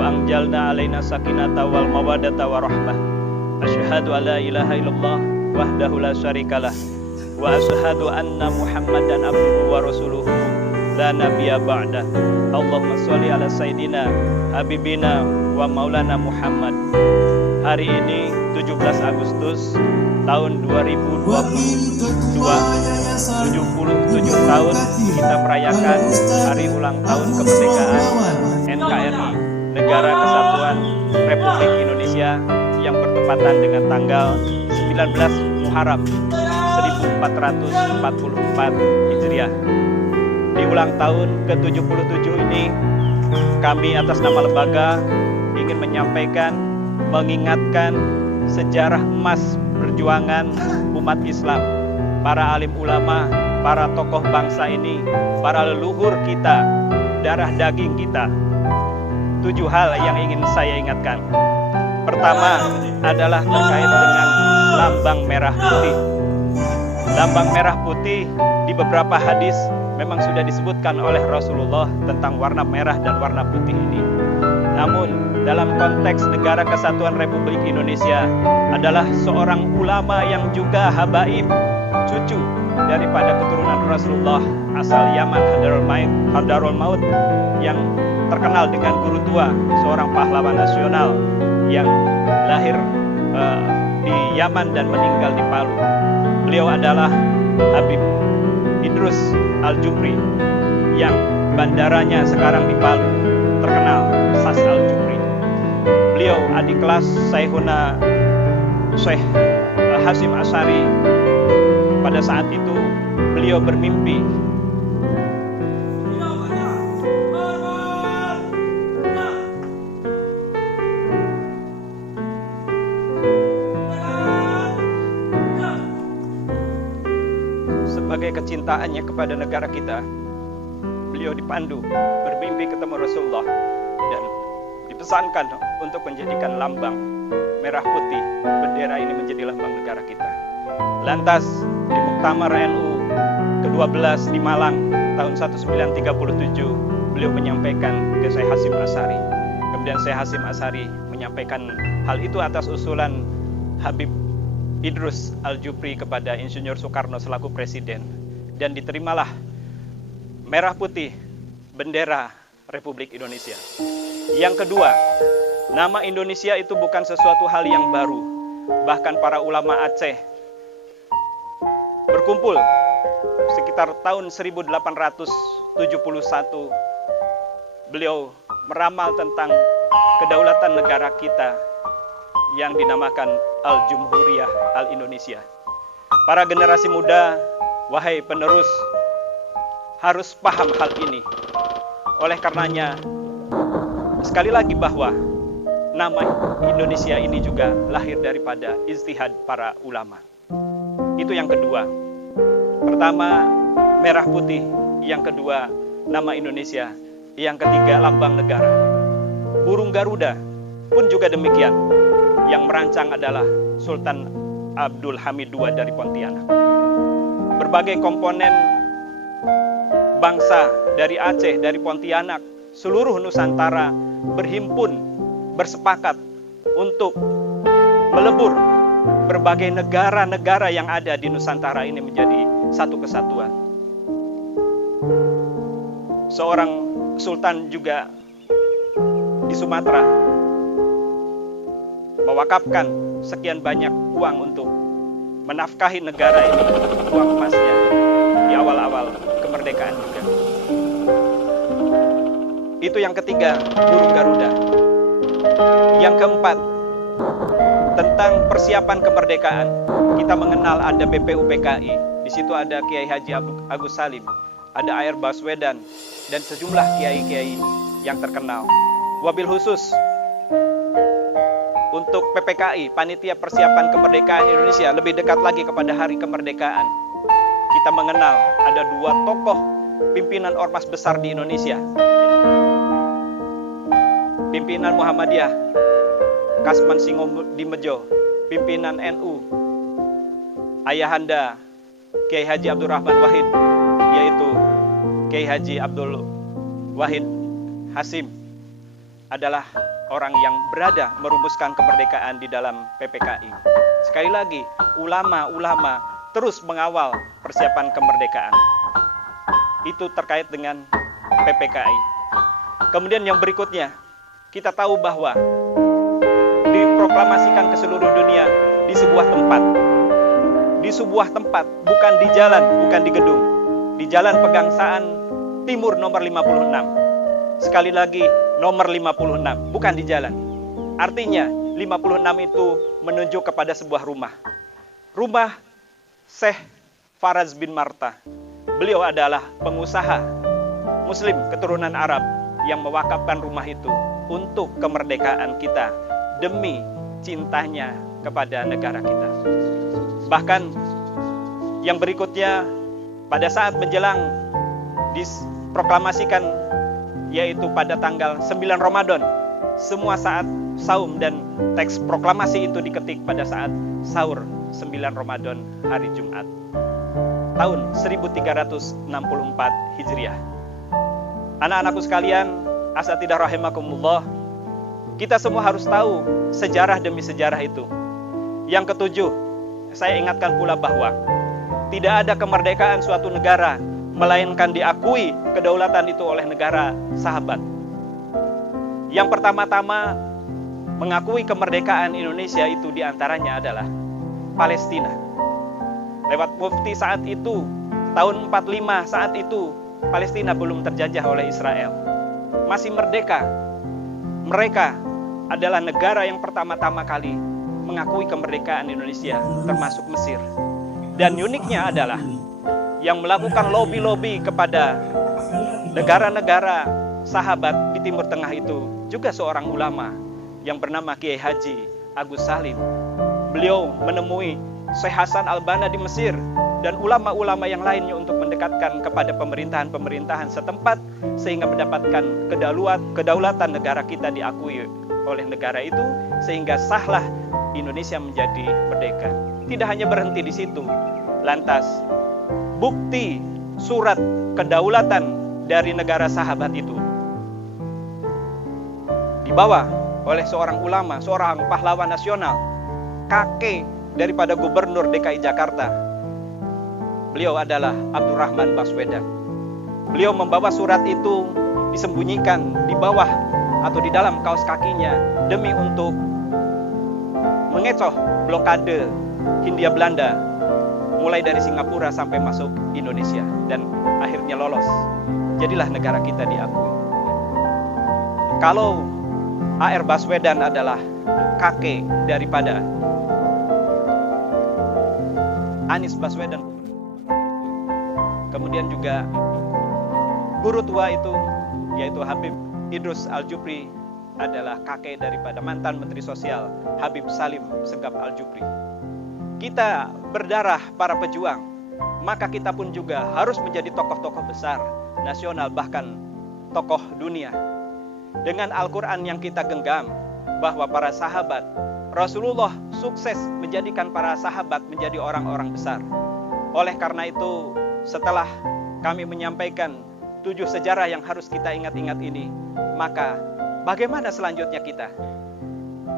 wa anjalna alaina sakinata wal mawaddata warahmah. Asyhadu an la ilaha illallah wahdahu la syarikalah wa asyhadu anna Muhammadan abduhu wa rasuluhu la nabiyya ba'dah. Allahumma sholli ala sayidina habibina wa maulana Muhammad. Hari ini 17 Agustus tahun 2022, 77 tahun kita merayakan hari ulang tahun kemerdekaan NKRI, Negara Kesatuan Republik Indonesia, yang bertepatan dengan tanggal 19 Muharram 1444 Hijriah. Di ulang tahun ke-77 ini, kami atas nama lembaga ingin menyampaikan, mengingatkan sejarah emas perjuangan umat Islam, para alim ulama, para tokoh bangsa ini, para leluhur kita, darah daging kita. 7 hal yang ingin saya ingatkan. Pertama adalah terkait dengan lambang merah putih. Lambang merah putih di beberapa hadis memang sudah disebutkan oleh Rasulullah tentang warna merah dan warna putih ini. Namun dalam konteks Negara Kesatuan Republik Indonesia adalah seorang ulama yang juga habaib, cucu daripada keturunan Rasulullah asal Yaman, Hadarul Maut, yang terkenal dengan guru tua, seorang pahlawan nasional yang lahir di Yaman dan meninggal di Palu. Beliau adalah Habib Idrus Al-Jufri, yang bandaranya sekarang di Palu terkenal, Sas Al-Jufri. Beliau adik kelas Syekhuna Syekh Hasyim Asy'ari. Pada saat itu beliau bermimpi sebagai kecintaannya kepada negara kita. Beliau dipandu bermimpi ketemu Rasulullah dan dipesankan untuk menjadikan lambang merah putih bendera ini menjadi lambang negara kita. Lantas di Muktamar NU ke-12 di Malang tahun 1937 beliau menyampaikan ke Syekh Hasyim Asy'ari. Kemudian Syekh Hasyim Asy'ari menyampaikan hal itu atas usulan Habib Idrus Al-Jufri kepada Insinyur Soekarno selaku presiden, dan diterimalah merah putih bendera Republik Indonesia. Yang kedua, nama Indonesia itu bukan sesuatu hal yang baru. Bahkan para ulama Aceh berkumpul sekitar tahun 1871. Beliau meramal tentang kedaulatan negara kita yang dinamakan Al-Jumhuriyah Al-Indonesia. Para generasi muda, wahai penerus, harus paham hal ini. Oleh karenanya, sekali lagi bahwa nama Indonesia ini juga lahir daripada ijtihad para ulama. Itu yang kedua. Pertama, merah putih. Yang kedua, nama Indonesia. Yang ketiga, lambang negara. Burung Garuda pun juga demikian. Yang merancang adalah Sultan Abdul Hamid II dari Pontianak. Berbagai komponen bangsa dari Aceh, dari Pontianak, seluruh Nusantara berhimpun, bersepakat untuk melebur berbagai negara-negara yang ada di Nusantara ini menjadi satu kesatuan. Seorang sultan juga di Sumatera mewakafkan sekian banyak uang untuk menafkahi negara ini, uang emasnya di awal-awal kemerdekaan juga. Itu yang ketiga, burung Garuda. Yang keempat, tentang persiapan kemerdekaan, kita mengenal ada BPUPKI. Di situ ada Kiai Haji Agus Salim, ada Air Baswedan, dan sejumlah kiai-kiai yang terkenal. Wabil khusus untuk PPKI, Panitia Persiapan Kemerdekaan Indonesia, lebih dekat lagi kepada hari kemerdekaan, kita mengenal ada 2 tokoh pimpinan ormas besar di Indonesia. Pimpinan Muhammadiyah, Kasman Singodimejo, pimpinan NU, Ayahanda Kiai Haji Abdul Rahman Wahid, yaitu Kiai Haji Abdul Wahid Hasim, adalah orang yang berada merumuskan kemerdekaan di dalam PPKI. Sekali lagi, ulama-ulama terus mengawal persiapan kemerdekaan. Itu terkait dengan PPKI. Kemudian yang berikutnya, kita tahu bahwa diproklamasikan ke seluruh dunia di sebuah tempat. Di sebuah tempat, bukan di jalan, bukan di gedung. Di Jalan Pegangsaan Timur nomor 56. Sekali lagi, nomor 56, bukan di jalan. Artinya, 56 itu menunjuk kepada sebuah rumah. Rumah Syekh Faraz bin Marta. Beliau adalah pengusaha Muslim keturunan Arab yang mewakafkan rumah itu untuk kemerdekaan kita demi cintanya kepada negara kita. Bahkan yang berikutnya, pada saat menjelang diproklamasikan, yaitu pada tanggal 9 Ramadan, semua saat saum dan teks proklamasi itu diketik pada saat sahur 9 Ramadan hari Jumat tahun 1364 Hijriah. Anak-anakku sekalian, asatidah rahimakumullah, kita semua harus tahu sejarah demi sejarah itu. Yang ketujuh, saya ingatkan pula bahwa tidak ada kemerdekaan suatu negara melainkan diakui kedaulatan itu oleh negara sahabat. Yang pertama-tama mengakui kemerdekaan Indonesia itu diantaranya adalah Palestina. Lewat mufti saat itu, tahun 45 saat itu, Palestina belum terjajah oleh Israel. Masih merdeka. Mereka adalah negara yang pertama-tama kali mengakui kemerdekaan Indonesia, termasuk Mesir. Dan uniknya adalah yang melakukan lobby-lobby kepada negara-negara sahabat di Timur Tengah itu juga seorang ulama yang bernama Kiai Haji Agus Salim. Beliau menemui Syekh Hasan Al-Banna di Mesir dan ulama-ulama yang lainnya untuk mendekatkan kepada pemerintahan-pemerintahan setempat sehingga mendapatkan kedaulatan negara kita diakui oleh negara itu, sehingga sahlah Indonesia menjadi merdeka. Tidak hanya berhenti di situ. Lantas bukti surat kedaulatan dari negara sahabat itu dibawa oleh seorang ulama, seorang pahlawan nasional, kakek daripada gubernur DKI Jakarta. Beliau adalah Abdurrahman Baswedan. Beliau membawa surat itu disembunyikan di bawah atau di dalam kaos kakinya demi untuk mengecoh blokade Hindia Belanda mulai dari Singapura sampai masuk Indonesia, dan akhirnya lolos. Jadilah negara kita diakui. Kalau A.R. Baswedan adalah kakek daripada Anies Baswedan, kemudian juga guru tua itu, yaitu Habib Idrus Al-Jupri, adalah kakek daripada mantan Menteri Sosial Habib Salim Segaf Al-Jupri. Kita berdarah para pejuang, maka kita pun juga harus menjadi tokoh-tokoh besar nasional, bahkan tokoh dunia. Dengan Al-Quran yang kita genggam, bahwa para sahabat Rasulullah sukses menjadikan para sahabat menjadi orang-orang besar. Oleh karena itu, setelah kami menyampaikan 7 sejarah yang harus kita ingat-ingat ini, maka bagaimana selanjutnya kita?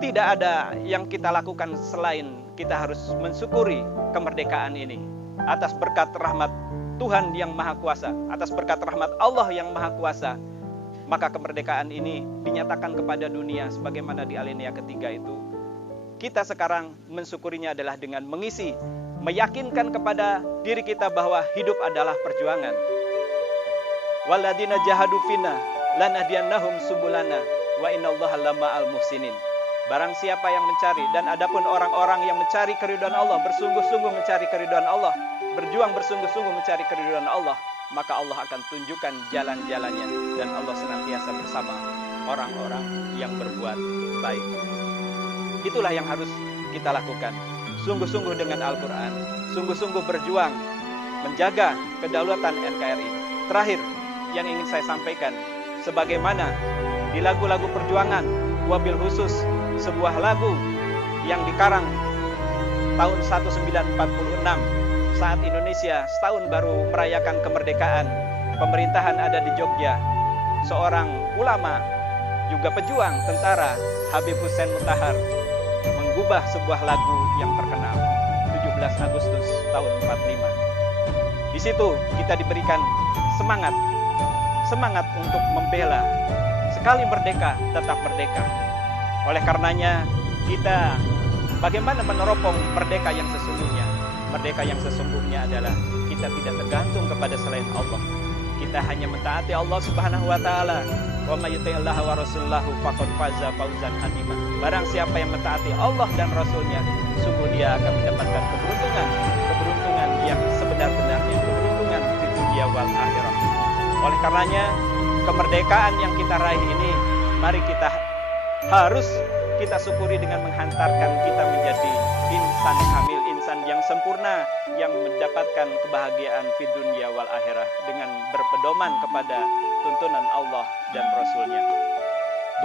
Tidak ada yang kita lakukan selain kita harus mensyukuri kemerdekaan ini atas berkat rahmat Tuhan yang Maha Kuasa, atas berkat rahmat Allah yang Maha Kuasa. Maka kemerdekaan ini dinyatakan kepada dunia sebagaimana di alinea ketiga itu. Kita sekarang mensyukurinya adalah dengan mengisi, meyakinkan kepada diri kita bahwa hidup adalah perjuangan. Waladina jahadu fina lanahdiyannahum subulana wa innallaha lama'al muhsinin. Barang siapa yang mencari, dan adapun orang-orang yang mencari keridhaan Allah, bersungguh-sungguh mencari keridhaan Allah, berjuang bersungguh-sungguh mencari keridhaan Allah, maka Allah akan tunjukkan jalan-jalannya, dan Allah senantiasa bersama orang-orang yang berbuat baik. Itulah yang harus kita lakukan. Sungguh-sungguh dengan Al-Quran, sungguh-sungguh berjuang menjaga kedaulatan NKRI. Terakhir yang ingin saya sampaikan, sebagaimana di lagu-lagu perjuangan, wabil khusus sebuah lagu yang dikarang tahun 1946 saat Indonesia setahun baru merayakan kemerdekaan. Pemerintahan ada di Jogja. Seorang ulama juga pejuang tentara Habib Hussein Mutahar menggubah sebuah lagu yang terkenal 17 Agustus tahun 45. Di situ kita diberikan semangat untuk membela sekali merdeka tetap merdeka. Oleh karenanya kita bagaimana meneropong merdeka yang sesungguhnya? Merdeka yang sesungguhnya adalah kita tidak tergantung kepada selain Allah. Kita hanya mentaati Allah Subhanahu wa taala. Wa may yuti'illaha wa rasulahu faqad faza fawzan 'azima. Barang siapa yang mentaati Allah dan Rasulnya, sungguh dia akan mendapatkan keberuntungan yang sebenar-benarnya, keberuntungan di dunia wal akhirah. Oleh karenanya, kemerdekaan yang kita raih ini, mari kita harus kita syukuri dengan menghantarkan kita menjadi insan kamil, insan yang sempurna, yang mendapatkan kebahagiaan di dunia wal akhirah dengan berpedoman kepada tuntunan Allah dan Rasulnya.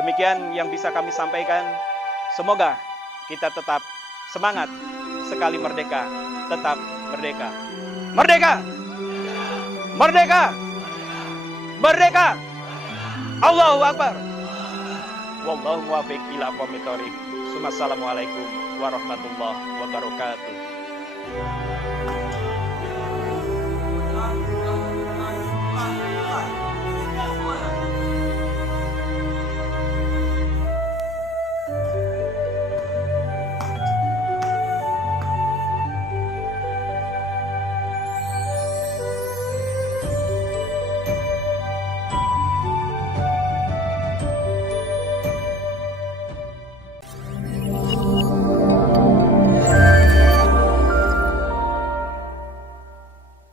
Demikian yang bisa kami sampaikan. Semoga kita tetap semangat, sekali merdeka, tetap merdeka. Merdeka! Merdeka! Merdeka! Allahu Akbar! Wallahu muwaffiq ila aqwamit thoriq. Assalamualaikum warahmatullahi wabarakatuh.